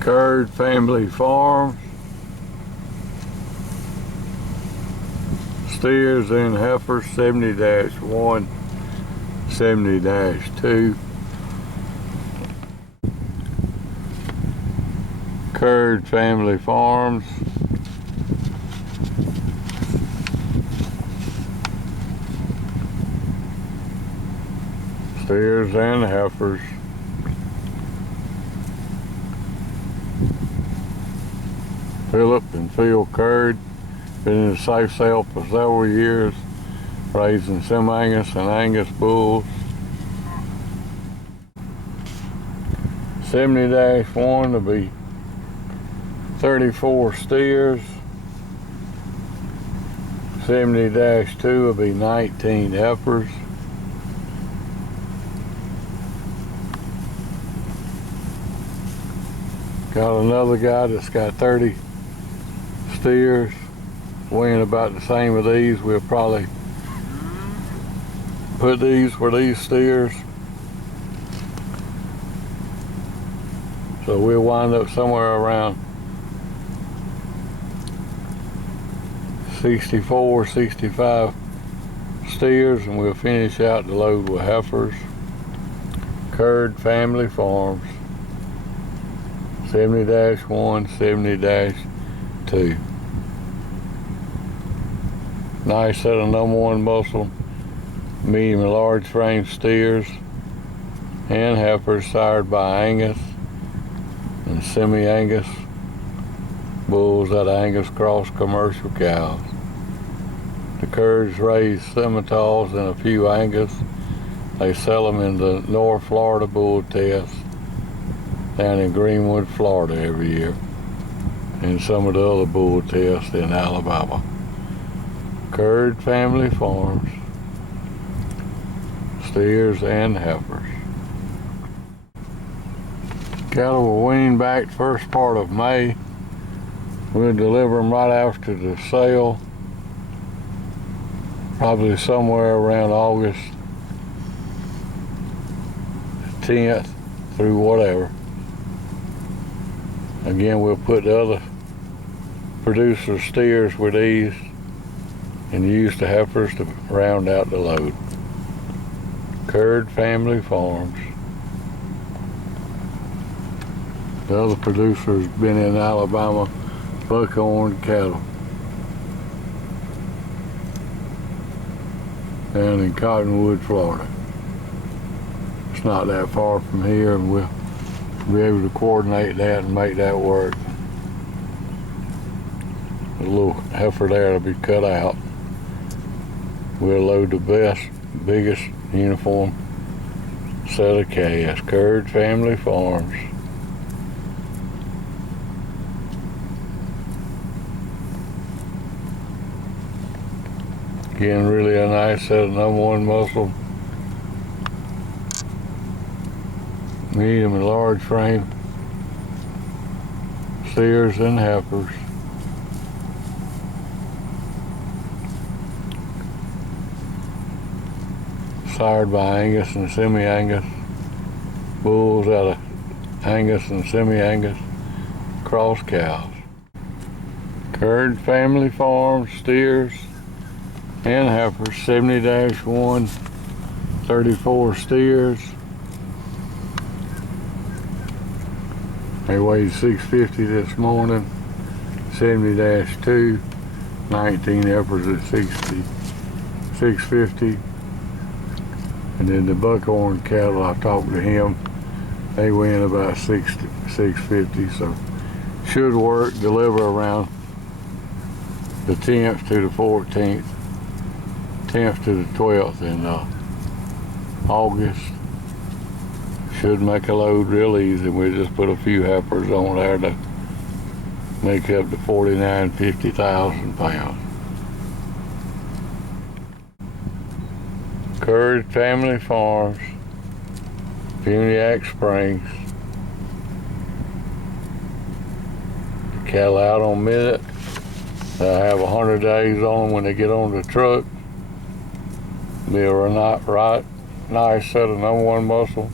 CURRID family farms, steers and heifers 70-1, 70-2. CURRID family farms, steers and heifers. Philip and Phil CURRID, been in the safe sale for several years, raising some Angus and Angus bulls. 70-1 to be 34 steers. 70-2 will be 19 heifers. Got another guy that's got 30 steers, weighing about the same as these. We'll probably put these for these steers. So we'll wind up somewhere around 64, 65 steers, and we'll finish out the load with heifers. CURRID family farms, 70-1, 70-2. Nice set of #1 muscle, medium and large frame steers and heifers sired by Angus and semi-Angus bulls out of Angus Cross commercial cows. The CURRIDs raise Simmentals and a few Angus. They sell them in the North Florida bull test down in Greenwood, Florida every year, and some of the other bull tests in Alabama. CURRID family farms, steers and heifers. Cattle will wean back first part of May. We'll deliver them right after the sale, probably somewhere around August 10th through whatever. Again, we'll put the other producer steers with these and use the heifers to round out the load. CURRID family farms. The other producer's been in Alabama, buckhorn cattle. Down in Cottonwood, Florida. It's not that far from here, and we'll be able to coordinate that and make that work. The little heifer there will be cut out. We'll load the best, biggest uniform set of calves. CURRID family farms. Again, really a nice set of #1 muscle, medium and large frame steers and heifers. Sired by Angus and semi-Angus bulls out of Angus and semi-Angus cross cows. CURRID family farms, steers and heifers, 70-1, 34 steers. They weighed 650 this morning. 70-2, 19 heifers at 650. And then the buckhorn cattle, I talked to him, they weigh in about 650, so should work, deliver around the 10th to the 14th, 10th to the 12th in August. Should make a load real easy. We'll just put a few heifers on there to make up to 49,000, 50,000 pounds. CURRID family farms, Puniac Springs. The cattle out on minute. They'll have 100 days on them when they get on the truck. Be a right nice set of #1 muscle,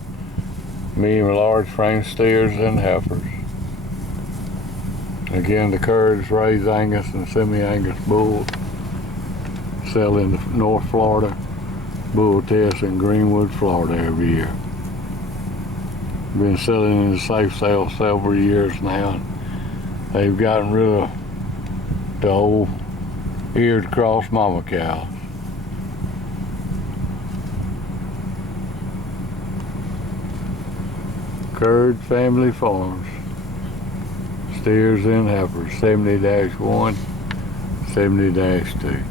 medium and large frame steers and heifers. Again, the Currids raise Angus and semi-Angus bulls. Sell in North Florida. Bull test in Greenwood, Florida every year. Been selling in the safe sale several years now. They've gotten rid of the old eared cross mama cows. Currid Family Farms. Steers and heifers, 70-1, 70-2.